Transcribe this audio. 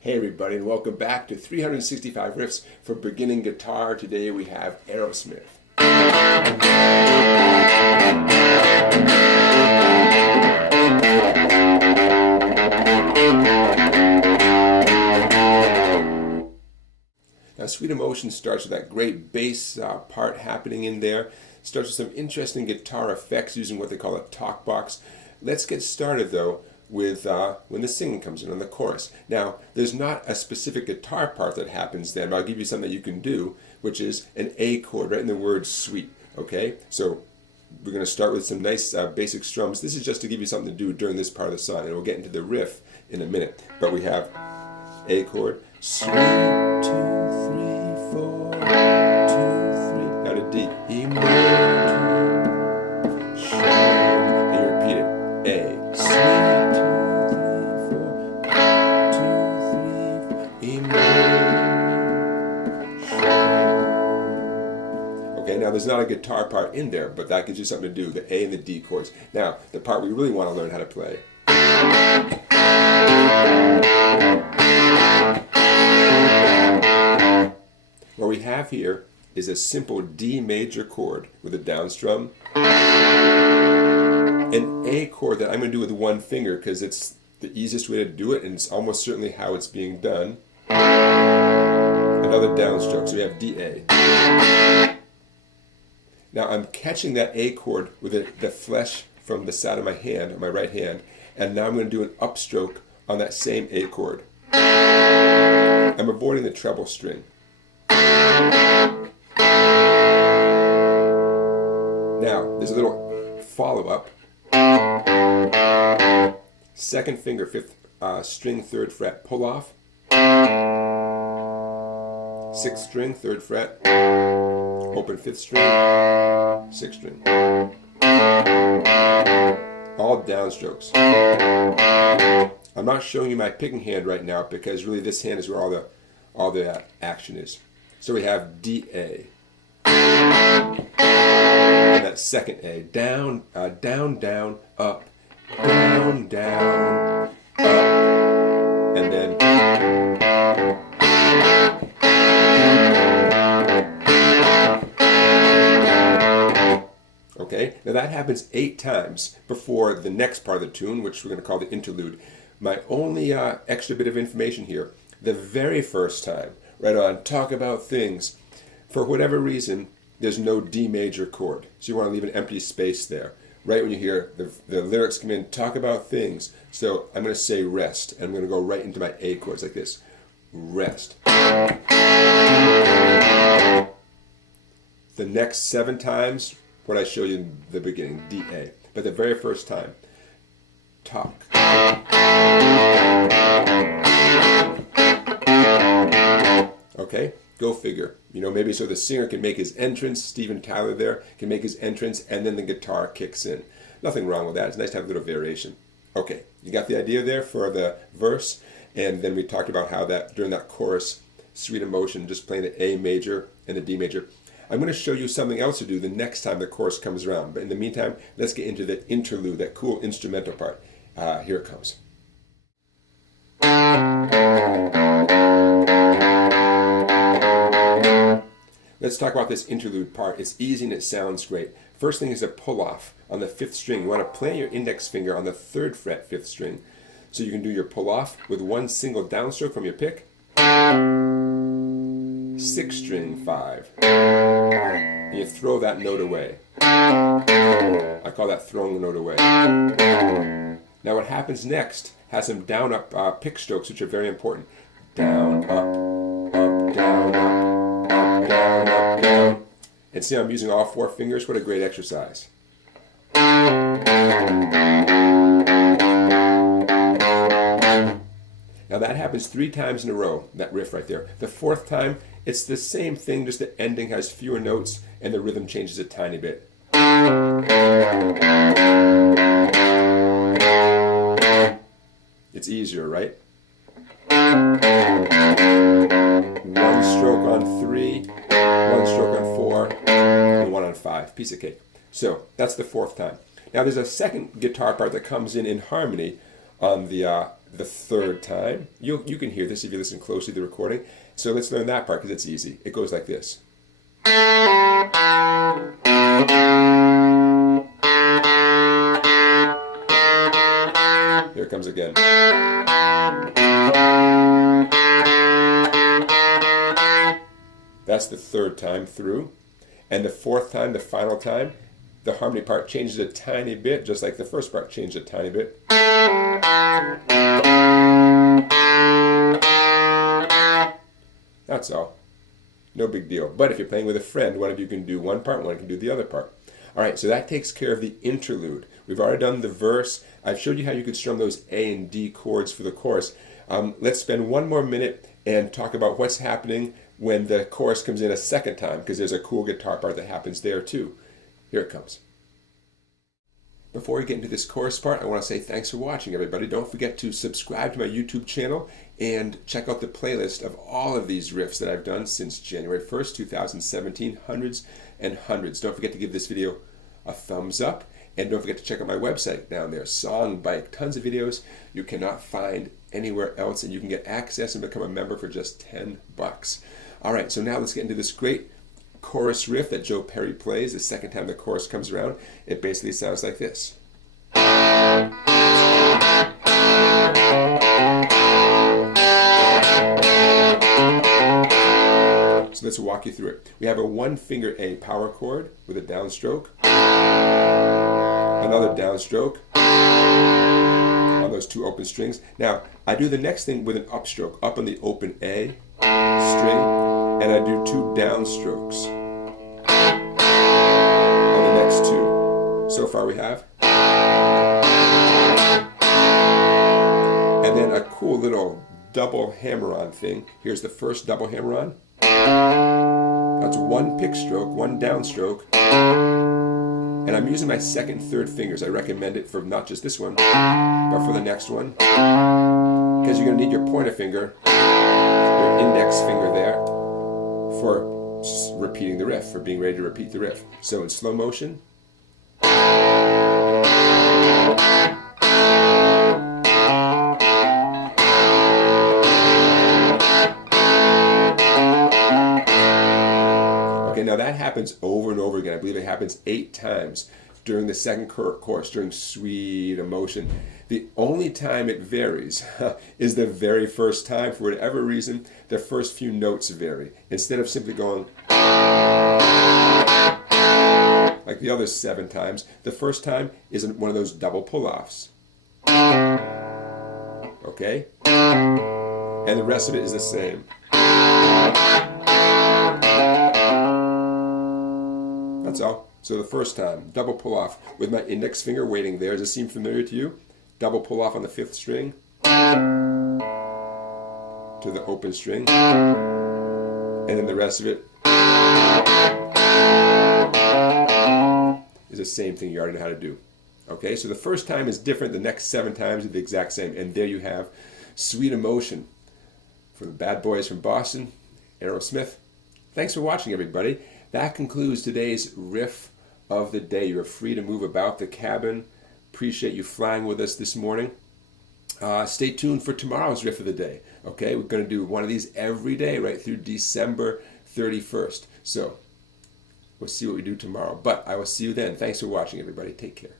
Hey everybody, and welcome back to 365 Riffs for Beginning Guitar. Today we have Aerosmith. Now Sweet Emotion starts with that great bass part happening in there. Starts with some interesting guitar effects using what they call a talk box. Let's get started though with when the singing comes in on the chorus. Now, there's not a specific guitar part that happens then, but I'll give you something that you can do, which is an A chord right in the word sweet, okay? So we're going to start with some nice basic strums. This is just to give you something to do during this part of the song, and we'll get into the riff in a minute. But we have A chord, sweet, 2, 3, 4, 2, 3, now to D, and you repeat it, A, sweet. Now there's not a guitar part in there, but that gives you something to do, the A and the D chords. Now, the part we really want to learn how to play. What we have here is a simple D major chord with a down strum, an A chord that I'm going to do with one finger because it's the easiest way to do it and it's almost certainly how it's being done. Another downstroke, so we have D-A. Now I'm catching that A chord with the flesh from the side of my hand, my right hand, and now I'm going to do an upstroke on that same A chord. I'm avoiding the treble string. Now, there's a little follow-up. Second finger, fifth string, third fret, pull off. Sixth string, third fret. Open fifth string, sixth string. All downstrokes. I'm not showing you my picking hand right now because really this hand is where all the action is. So we have D-A. And that second A. Down, down, down, up, down, down, up, and then okay, now that happens 8 times before the next part of the tune, which we're going to call the interlude. My only extra bit of information here, the very first time, right on Talk About Things, for whatever reason, there's no D major chord. So you want to leave an empty space there. Right when you hear the lyrics come in, Talk About Things. So I'm going to say rest, and I'm going to go right into my A chords like this. Rest. The next 7 times, what I show you in the beginning, D-A. But the very first time, talk. Okay, go figure. You know, maybe so the singer can make his entrance, Steven Tyler there, can make his entrance, and then the guitar kicks in. Nothing wrong with that. It's nice to have a little variation. Okay, you got the idea there for the verse, and then we talked about how that during that chorus, Sweet Emotion, just playing the A major and the D major. I'm going to show you something else to do the next time the chorus comes around. But in the meantime, let's get into the interlude, that cool instrumental part. Here it comes. Let's talk about this interlude part. It's easy and it sounds great. First thing is a pull off on the 5th string. You want to play your index finger on the 3rd fret, 5th string. So you can do your pull off with one single downstroke from your pick. 6th string, 5. And you throw that note away. I call that throwing the note away. Now what happens next has some down up pick strokes which are very important. Down, up, down, up, down, up, down. And see I'm using all 4 fingers? What a great exercise. Now that happens 3 times in a row, that riff right there. The 4th time, it's the same thing, just the ending has fewer notes and the rhythm changes a tiny bit. It's easier, right? 1 stroke on 3, 1 stroke on 4, and 1 on 5. Piece of cake. So that's the 4th time. Now there's a second guitar part that comes in harmony on the the third time. You can hear this if you listen closely to the recording. So let's learn that part because it's easy. It goes like this. Here it comes again. That's the third time through. And the fourth time, the final time, the harmony part changes a tiny bit, just like the first part changed a tiny bit. That's all. No big deal. But if you're playing with a friend, one of you can do one part, one can do the other part. All right, so that takes care of the interlude. We've already done the verse. I've showed you how you could strum those A and D chords for the chorus. Let's spend one more minute and talk about what's happening when the chorus comes in a second time, because there's a cool guitar part that happens there too. Here it comes. Before we get into this chorus part, I want to say thanks for watching, everybody. Don't forget to subscribe to my YouTube channel and check out the playlist of all of these riffs that I've done since January 1st, 2017. Hundreds and hundreds. Don't forget to give this video a thumbs up, and don't forget to check out my website down there, Song Bike. Tons of videos you cannot find anywhere else, and you can get access and become a member for just $10. All right, so now let's get into this great chorus riff that Joe Perry plays the second time the chorus comes around. It basically sounds like this. So let's walk you through it. We have a one finger A power chord with a downstroke, another downstroke on those two open strings. Now I do the next thing with an upstroke, up on the open A string, and I do two downstrokes on the next two. So far we have. And then a cool little double hammer-on thing. Here's the first double hammer-on. That's one pick stroke, one downstroke. And I'm using my second, third fingers. I recommend it for not just this one, but for the next one. Because you're going to need your pointer finger, your index finger there, for repeating the riff, for being ready to repeat the riff. So in slow motion. Okay, now that happens over and over again. I believe it happens 8 times during the second chorus, during Sweet Emotion. The only time it varies is the very first time. For whatever reason, the first few notes vary. Instead of simply going like the other 7 times, the first time is one of those double pull-offs. Okay? And the rest of it is the same. That's all. So the first time, double pull-off with my index finger waiting there. Does it seem familiar to you? Double pull-off on the 5th string to the open string, and then the rest of it is the same thing you already know how to do. Okay, so the first time is different. The next 7 times are the exact same. And there you have Sweet Emotion from the bad boys from Boston, Aerosmith. Thanks for watching, everybody. That concludes today's riff of the day. You're free to move about the cabin. Appreciate you flying with us this morning. Stay tuned for tomorrow's riff of the day. Okay, we're going to do one of these every day right through December 31st. So we'll see what we do tomorrow. But I will see you then. Thanks for watching, everybody. Take care.